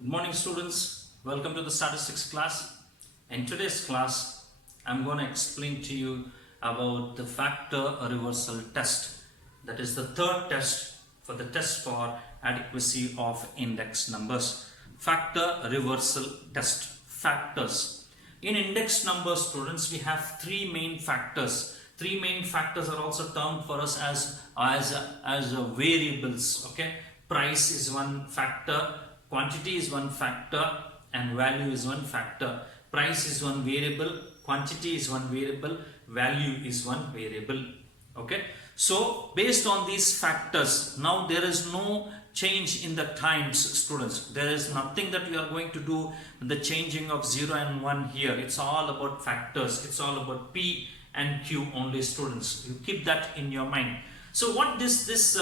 Good morning students, welcome to the statistics class. In today's class, I'm going to explain to you about the factor reversal test. That is the third test for the test for adequacy of index numbers. Factor reversal test. Factors. In index numbers, students, we have three main factors. Three main factors are also termed for us as variables. Okay, price is one factor, quantity is one factor, and value is one factor. Price is one variable, quantity is one variable, value is one variable. Okay, so based on these factors, now there is no change in the times, students. There is nothing that we are going to do the changing of 0 and 1 here. It's all about factors. It's all about P and Q only, students. You keep that in your mind. So what this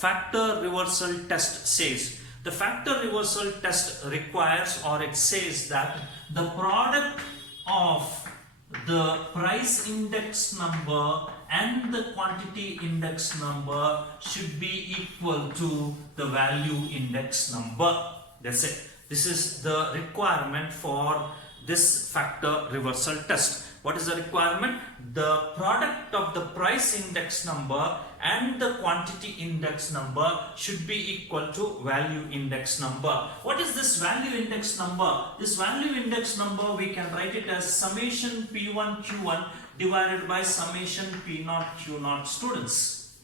factor reversal test says? The factor reversal test requires, or it says that the product of the price index number and the quantity index number should be equal to the value index number. That's it. This is the requirement for this factor reversal test. What is the requirement? The product of the price index number and the quantity index number should be equal to value index number. What is this value index number? This value index number, we can write it as summation P1 Q1 divided by summation P0 Q0, students.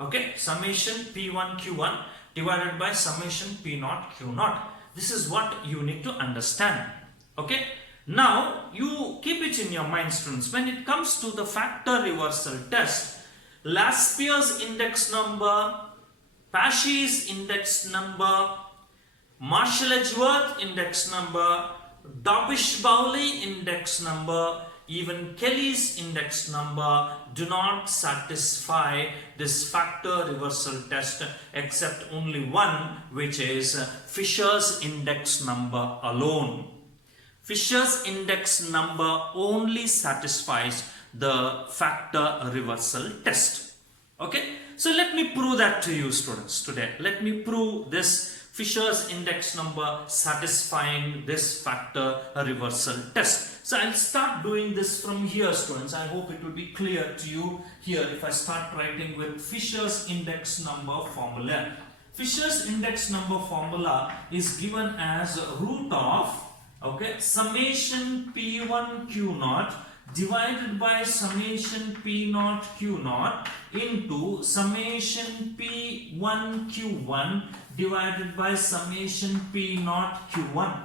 Okay, summation P1 Q1 divided by summation P0 Q0. This is what you need to understand. Okay, now you keep it in your mind, students. When it comes to the factor reversal test, Laspier's index number, Paschy's index number, Marshall-Edgeworth index number, Dobbish-Bowley index number, even Kelly's index number do not satisfy this factor reversal test except only one, which is Fischers index number alone. Fischers index number only satisfies the factor reversal test. Okay, so let me prove that to you, students, today. Let me prove this Fischers index number satisfying this factor reversal test. So I'll start doing this from here, students. I hope it will be clear to you here if I start writing with Fischers index number formula. Fischers index number formula is given as root of, okay, summation P1 Q0 divided by summation P0 Q0 into summation P1 Q1 divided by summation P0 Q1.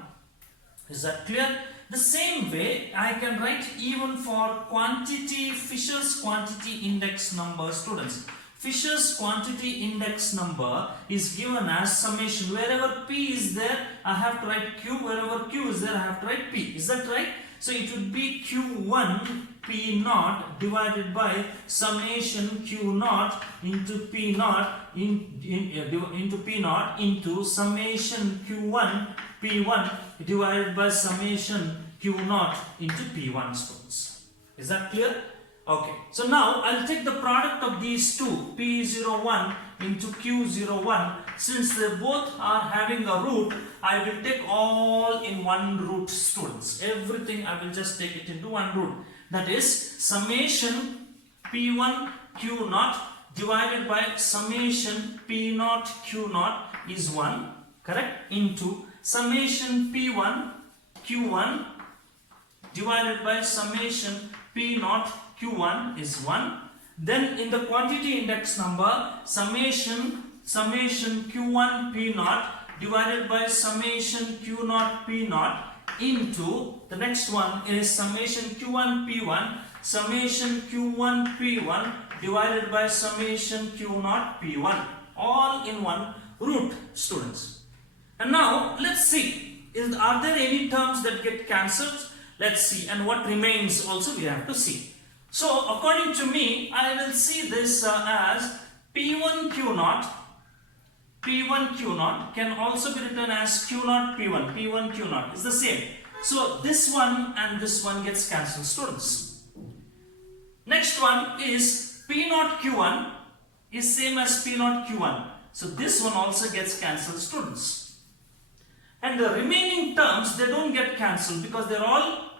Is that clear? The same way I can write even for quantity, Fischers quantity index number, students. Fischers quantity index number is given as summation. Wherever P is there, I have to write Q. Wherever Q is there, I have to write P. Is that right? So it would be Q1 P0 divided by summation Q0 into P0 into P0 into summation Q1 P1 divided by summation Q0 into P1, students. Is that clear? Okay, so now I'll take the product of these two, P01 into Q01. Since they both are having a root, I will take all in one root, students. Everything I will just take it into one root. That is summation P1 Q0 divided by summation P0 Q0 is 1, correct? Into summation P1 Q1 divided by summation P0 Q1 is 1. Then in the quantity index number, summation Q1 P0 divided by summation Q0 P0 into the next one is summation Q1 P1 summation Q1 P1 divided by summation Q0 P1, all in one root, students. And now let's see, are there any terms that get cancelled? Let's see, and what remains also we have to see. So according to me, I will see this as P1 Q0. P1 Q0 can also be written as Q0 P1. P1 Q0 is the same. So this one and this one gets cancelled, students. Next one is P0 Q1 is same as P0 Q1. So this one also gets cancelled, students. And the remaining terms, they don't get cancelled because they're all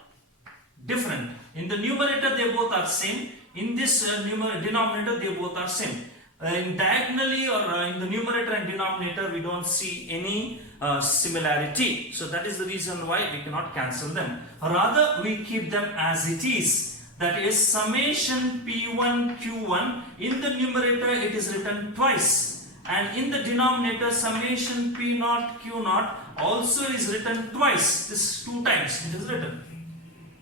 different. In the numerator, they both are same. In this denominator, they both are same. In diagonally or in the numerator and denominator, we don't see any similarity. So that is the reason why we cannot cancel them. Rather, we keep them as it is. That is summation P1 Q1. In the numerator, it is written twice. And in the denominator, summation P0 Q0 also is written twice. This 2 times it is written.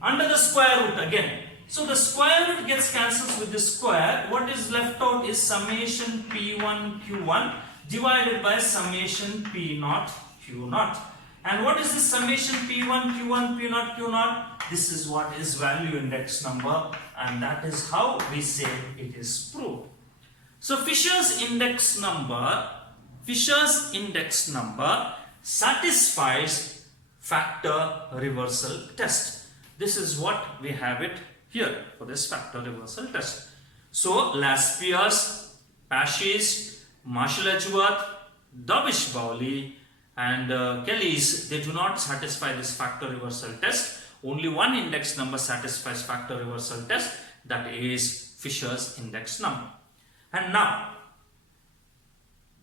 Under the square root again. So the square root gets cancelled with the square. What is left out is summation P1 Q1 divided by summation P0 Q0. And what is this summation P1 Q1 P0 Q0? This is what is value index number, and that is how we say it is proved. So Fischers index number satisfies factor reversal test. This is what we have it here for this factor reversal test. So Laspier's, Pasch's, Marshall-Edgeworth, Dobish-Bowley and Kelly's, they do not satisfy this factor reversal test. Only one index number satisfies factor reversal test, that is Fischers index number. And now,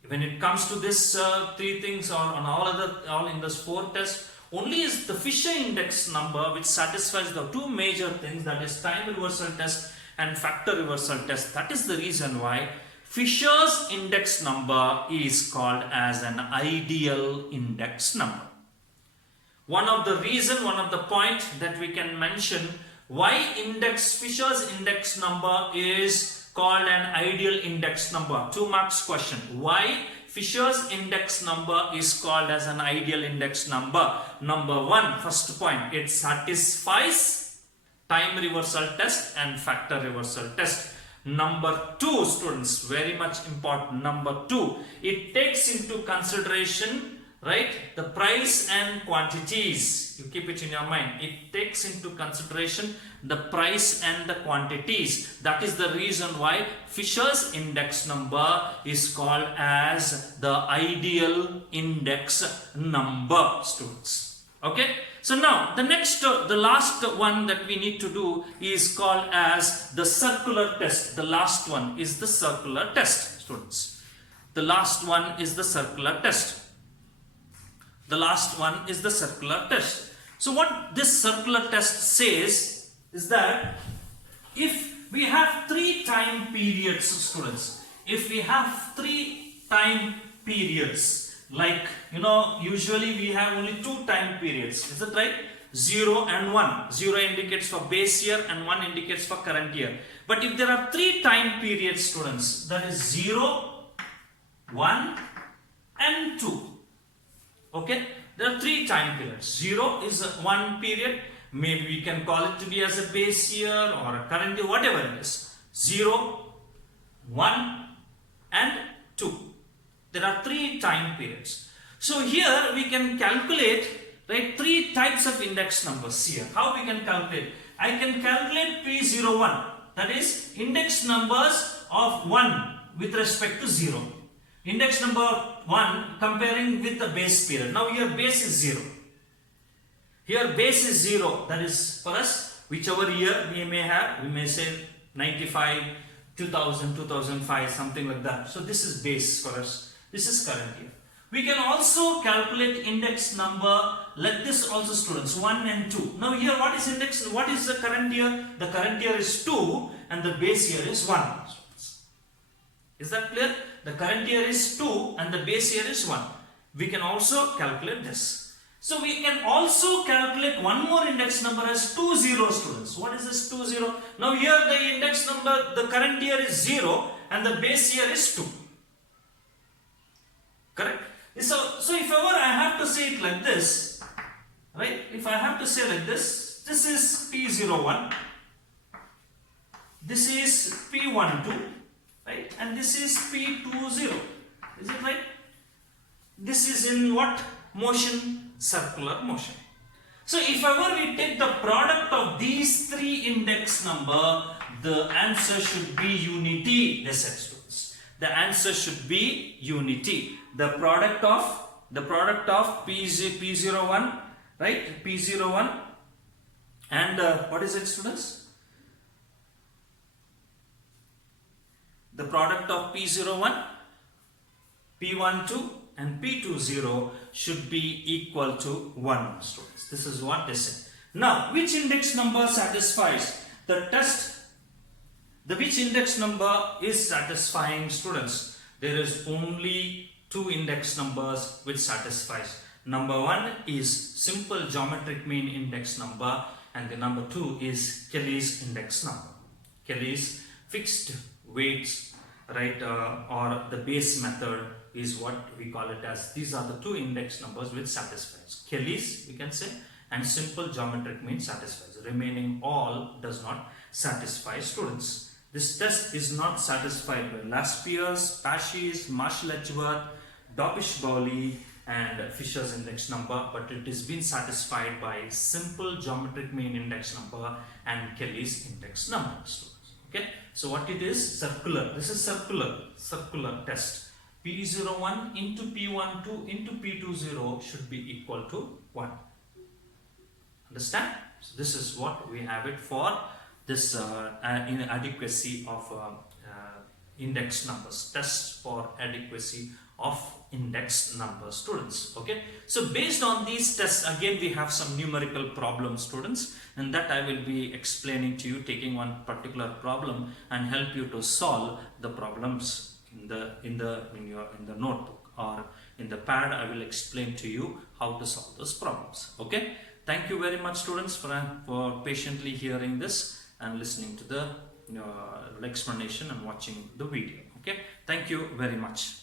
when it comes to this 3 things or on all in this 4 tests, only is the Fisher index number which satisfies the 2 major things, that is time reversal test and factor reversal test. That is the reason why Fisher's index number is called as an ideal index number. One of the point that we can mention why Fisher's index number is called an ideal index number. 2 marks question. Why Fisher's index number is called as an ideal index number? Number 1, first point, it satisfies time reversal test and factor reversal test. Number 2, students, very much important. Number 2, it takes into consideration, right, the price and quantities. You keep it in your mind. It takes into consideration the price and the quantities. That is the reason why Fisher's index number is called as the ideal index number, students. Okay. So now the last one that we need to do is called as the circular test. The last one is the circular test, students. The last one is the circular test. The last one is the circular test. So what this circular test says is that if we have 3 time periods, students, if we have 3 time periods, like, usually we have only 2 time periods, is that right? 0 and 1. 0 indicates for base year and 1 indicates for current year. But if there are 3 time periods, students, that is 0, 1 and 2. Okay, there are 3 time periods. 0 is 1 period. Maybe we can call it to be as a base year or a current year, whatever it is. 0, 1 and 2. There are 3 time periods. So here we can calculate, right, 3 types of index numbers here. How we can calculate? I can calculate P01. That is index numbers of 1 with respect to 0. Index number 1 comparing with the base period. Now here base is 0. Here base is 0. That is for us, whichever year we may have, we may say 95, 2000, 2005, something like that. So this is base for us. This is current year. We can also calculate index number like this also, students, 1 and 2. Now here what is index? What is the current year? The current year is 2 and the base year is 1. Is that clear? The current year is 2 and the base year is 1. We can also calculate this. So we can also calculate one more index number as 20, students. What is this 20? Now here the index number, the current year is 0 and the base year is 2. Correct? So if ever I have to say it like this, right? If I have to say like this is P01, this is P12, right? And this is P20. Is it right? This is in what motion? Circular motion. So if ever we take the product of these 3 index number, the answer should be unity, they said, students. The answer should be unity. The product of the product of P01, right? P01 and what is it, students? The product of P01, P12 and P20 should be equal to 1, students. This is what they say. Now, which index number satisfies the test? Which index number is satisfying, students? There is only 2 index numbers which satisfies. Number 1 is simple geometric mean index number, and the number 2 is Kelly's index number. Kelly's fixed weights, right, or the base method is what we call it as. These are the 2 index numbers which satisfies. Kelly's, we can say, and simple geometric mean satisfies. Remaining all does not satisfy, students. This test is not satisfied by Laspier's, Pashy's, Marshall-Edgeworth, Dobbish-Bowley and Fischers index number, but it is been satisfied by simple geometric mean index number and Kelly's index number, students. Okay, so what it is? Circular. This is circular test. P01 into P12 into P20 should be equal to 1. Understand? So this is what we have it for this inadequacy of index numbers, tests for adequacy of index numbers, students. Okay, so based on these tests, again we have some numerical problems, students, and that I will be explaining to you, taking one particular problem and help you to solve the problems in the notebook or in the pad. I will explain to you how to solve those problems. Okay, thank you very much, students, for patiently hearing this and listening to the explanation and watching the video. Okay, thank you very much.